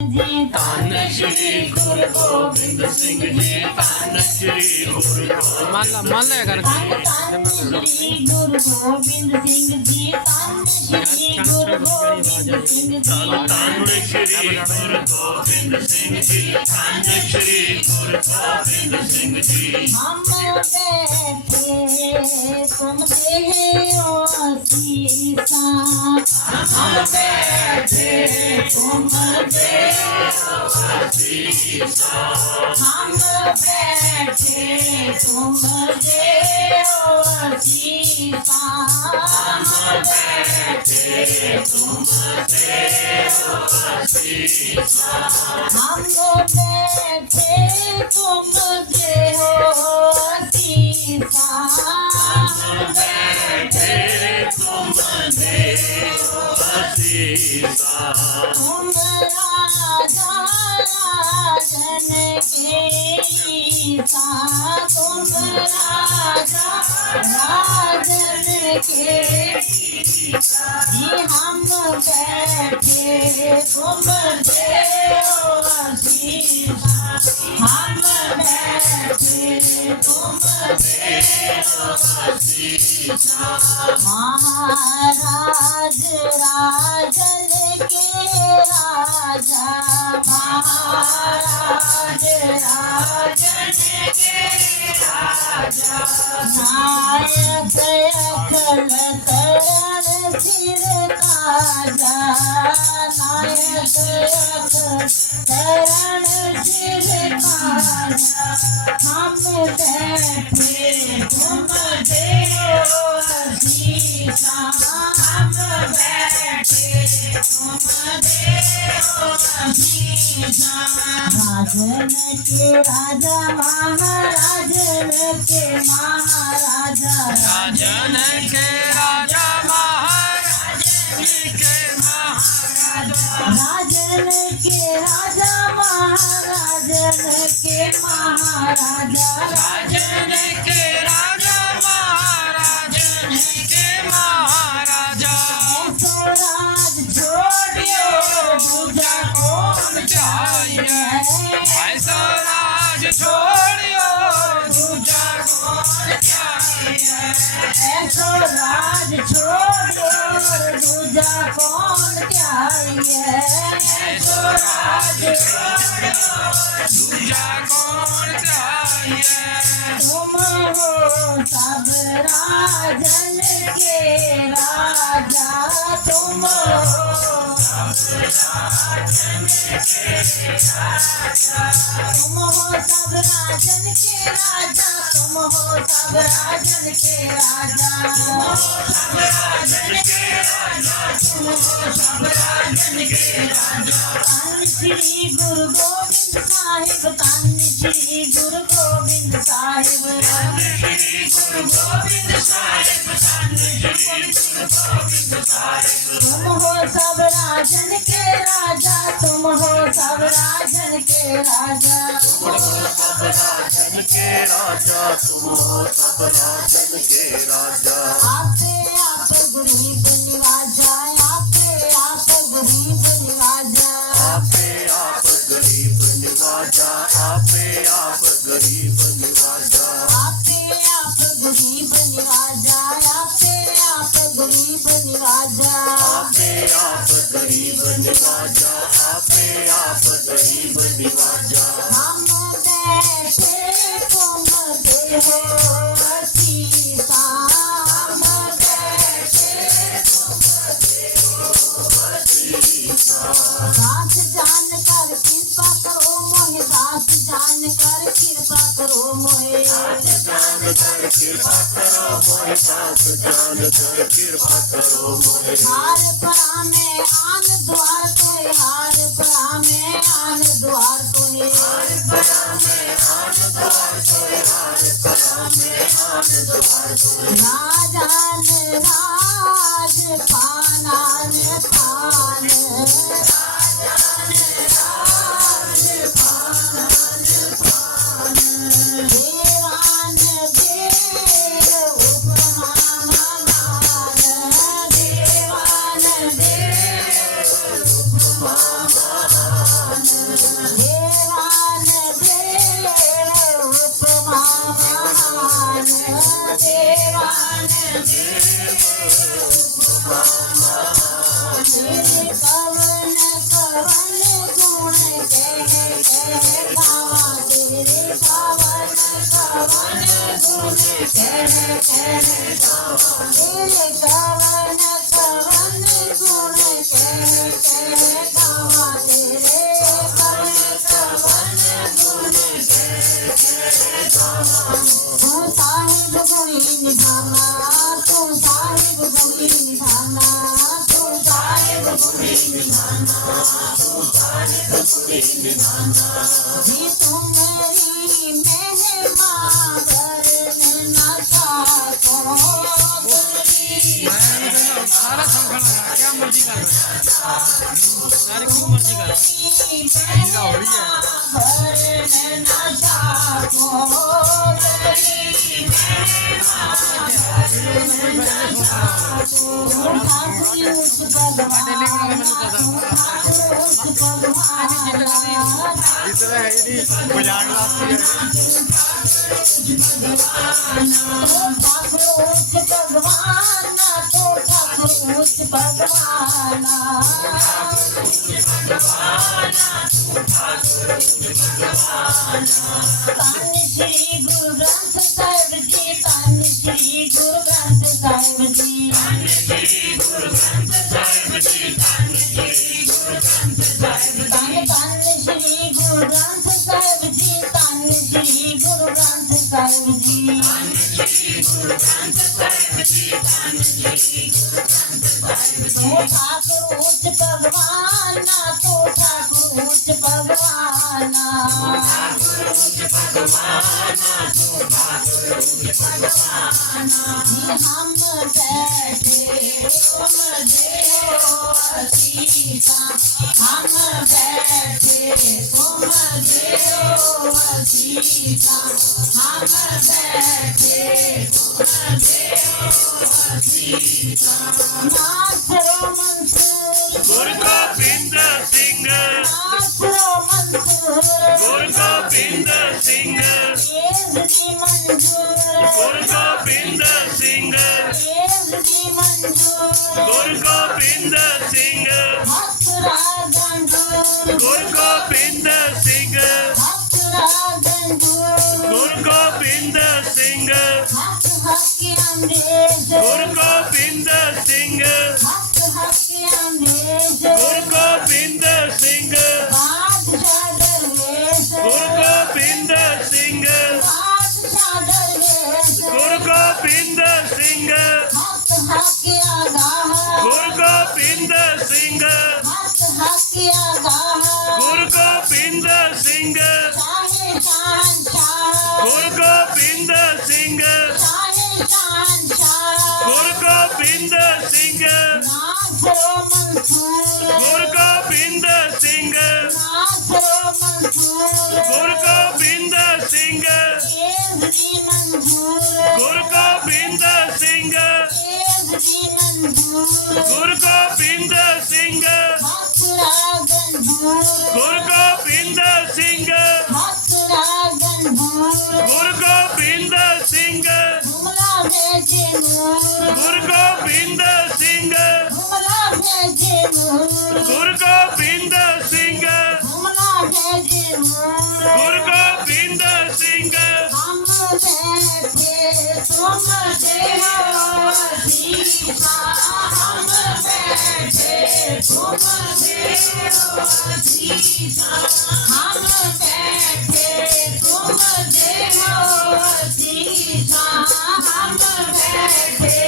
धन श्री गुरु गोविंद सिंह जी, धन श्री गुरु मान लिया कर श्री गुरु गोविंद सिंह जी, धन श्री गुरु गोविंद सिंह जी, धन श्री गुरु गोविंद सिंह जी, धन श्री गुरु गोविंद सिंह जी। हम बैठे तुम देहो आशीषा, हम बैठे तुम देहो आशीषा, हम बैठे तुम देहो आशीषा, हम बैठे तुम देहो आशीषा, हम बैठे तुम देहो आशीषा, हम बैठे तुम देहो आशीषा। तुम राजा राजन के ईसा, तुम राजा राजन के ईसा, जी हम बैठे तुम देहो आशीषा, हम बैठे तुम देहो आशीषा। महाराज राजन के राजा, महाराज राजन के राजा, नायक अखिल करण सिर ताजा, नायक अखिल करण सिर ताजा। हम बैठे तुम देहो आशीषा, हम बैठे तुम देहो आशीषा। राजन के राजा महाराजन के महाराजा, राजन के राजा महाराजन के महाराजा, राजन के राजा महाराजन के महाराजा, राजन के राजा महाराजन के महाराजा। स्वराज छोड़ियो दूजा कौन चाहिए, ऐसा राज छोड़ियो दूजा कौन चाहिए, ऐसो राज छोड़ियो दूजा कौन चाहिए, ऐसो राज छोड़ियो दूजा कौन चाहिए। तुम हो सब राजन के राजा, तुम हो सब राजन के राजा, तुम हो सब राजन के राजा, तुम हो सब राजन के राजा, तुम हो सब राजन के राजा, तुम हो सब राजन के राजा। धन श्री गुरु गोविंद साहिब, धन श्री गुरु गोविंद साहिब, धन श्री गुरु गोविंद साहिब, धन श्री गुरु गोविंद साहिब। तुम हो सब राजन के राजा, तुम हो सब राजन के राजा, तुम हो सब राजन के राजा, तुम हो सब राजन के राजा। आपे आप गरीब निवाजा, आपे आप गरीब निवाजा, आपे आप गरीब निवाजा, आपे आप गरीब निवाजा, आपे आप गरीब निवाजा, आपे आप गरीब निवाजा, आपे आप गरीब निवाजा, आपे आप गरीब निवाजा। हम बैठे तुम देहो आशीषा, हम बैठे तुम देहो आशीषा। दास जान कर कृपा करो मोहे, दास जान कर कृपा करो मोहे, जान कर कृपा करो मोहे, दास जान कर कृपा करो मोहे। हार परा में आन द्वार कोई, हार परा में आन द्वार कोई, हार परा में आन द्वार कोई, हार परा में आन द्वार कोई। राजन राज पानान थान, राजन राज पानान थान, देवान देव उपमान मान, देवान देव उपमान गुण कह गावा तेरे कवन कवन गुण कह गावा तेरे कवन कवन गुण कह गावा तू साहिब गुणी निधाना तू साहिब गुणी निधाना तू साहिब गुणी निधाना तू साहिब गुणी निधाना जी तू मेरी महिमा करने न चाहो सारा संगठन क्या मर्जी कर रहा है सारी की मर्जी कर महिमा करने न चाहो श्री गुरु ग्रंथ साहिब जी धन श्री गुरु ग्रंथ साहिब जी धन श्री गुरु ग्रंथ साहिब जी धन श्री गुरु ग्रंथ साहिब धन धन श्री गुरु ग्रंथ साहिब जी धन श्री गुरु ग्रंथ साहिब जी धन श्री गुरु ग्रंथ साहिब जी धन श्री गुरु ग्रंथ साहिब जी ठाकुर उच्च भगवान तो ठाकुर उच्च भगवान ठाकुर उच्च भगवान तो ठाकुर उच्च भगवान हम बैठे तुम देव सीता हम बैठे तुम देव सीता हम बैठे तुम देव सीता नासरो मंसूर गुरु गोबिंद सिंह नासरो मंसूर गुरु गोबिंद सिंह जी मंजूर गुरु गोबिंद सिंह जी मंजूर गुरु गोबिंद सिंह हसरा गंजूर गुरु गोबिंद सिंह हसरा गंजूर गुरु गोबिंद सिंह हक हक अंदेश गुरु गोबिंद सिंह हक हक अंदेश गुरु गोबिंद सिंह बादशाह दरवेश गुरु गोबिंद सिंह बादशाह दरवेश गुरु गोबिंद सिंह हक हक आगाह गुरु गोबिंद सिंह हक हक आगाह गुरु गोबिंद सिंह शाहे शान शाह गुरु गोबिंद सिंह शाहे शान शाह गुरु गोबिंद सिंह नासरो मंसूर गुरु गोबिंद सिंह नासरो मंसूर गुरु गोबिंद सिंह जी मंजूर गुरु गोबिंद सिंह जी मंजूर गुरु गोबिंद सिंह हसरा गंजूर गुरु गोबिंद सिंह हसरा गंजूर गुरु गोबिंद सिंह जुमला भेजे नूर गुरु गोबिंद सिंह जुमला भेजे नूर गुरु गोबिंद सिंह जुमला भेजे नूर गुरु गोबिंद सिंह हम बैठे तुम देहो सीता हम बैठे तुम देहो सीता हम बैठे तुम देहो सीता हम बैठे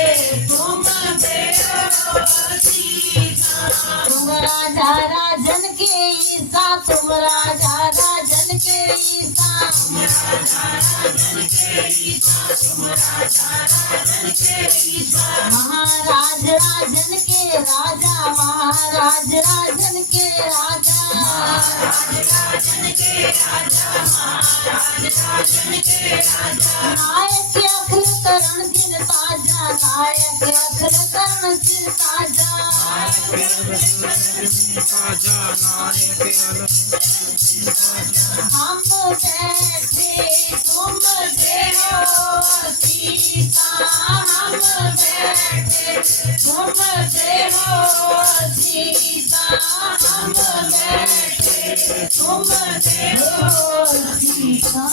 तुम देहो सीता तुम राजा राजन के ईसा तुम राजा राजन के ईसा महाराज राजन के राजा महाराज राजन के राजा नायक अखिल करण दिन ताजा नायक अखिल करण दिन ताजा हम बैठे तुम देहो सीता हम बैठे तुम देहो सीता हम बैठे तुम देहो सीता।